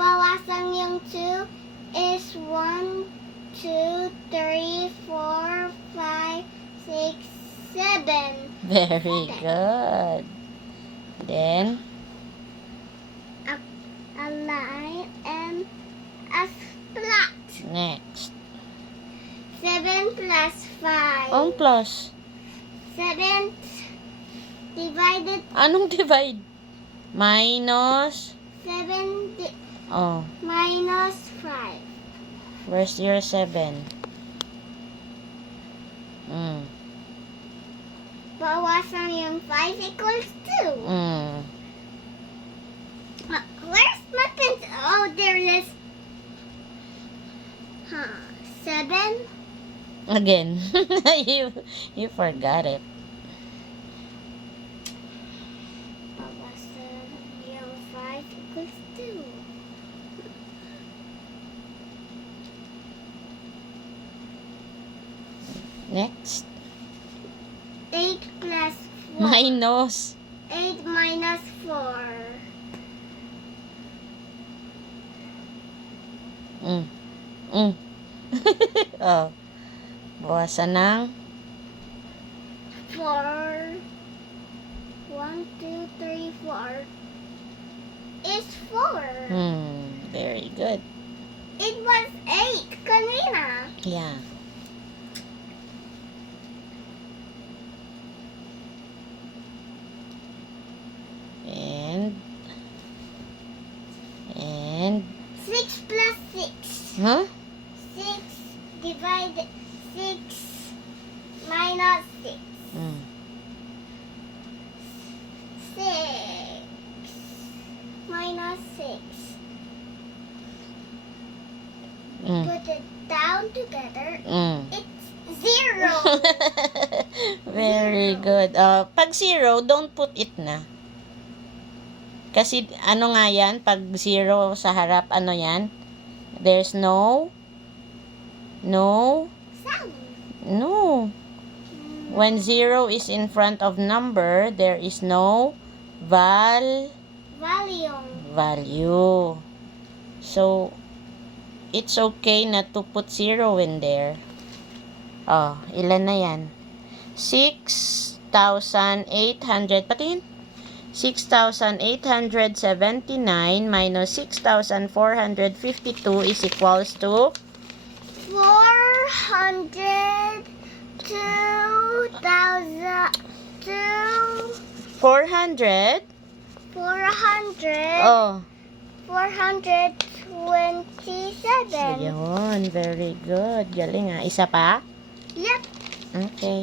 Bawasan yung 2 is 1, 2, 3, 4, 5, 6, 7. Very good. Then, A line and a flat. next. 7 plus 5. Ang plus. 7 divided Anong divide? Minus. 7 Oh, minus 5. where's your 7? Bawasan yung 5 equals 2. Where's my pencil? Oh, there it is. 7. Again. you forgot it. Bawasan yung 5 equals 2. Next. 8 plus 4. Minus. 8 minus 4. Oh. Bawasan ng 4. 1, 2, 3, 4. Is 4. Very good. It was 8 kanina. Yeah. And 6 plus 6. huh? 6 divided 6 minus 6. 6 minus 6. Put it down together. It's 0. Very good. Pag 0, don't put it na. Kasi ano nga yan? Pag 0 sa harap, ano yan? There's no Sound. no. When 0 is in front of number, there is no Volume. value. So, it's okay not to put 0 in there. Oh, ilan na yan? 6,800. Patingin. 6,879 minus 6,452 is equals to 400. 400. 400. Oh, 427. ayun. Very good. Galing ah. Isa pa? Yep. Okay.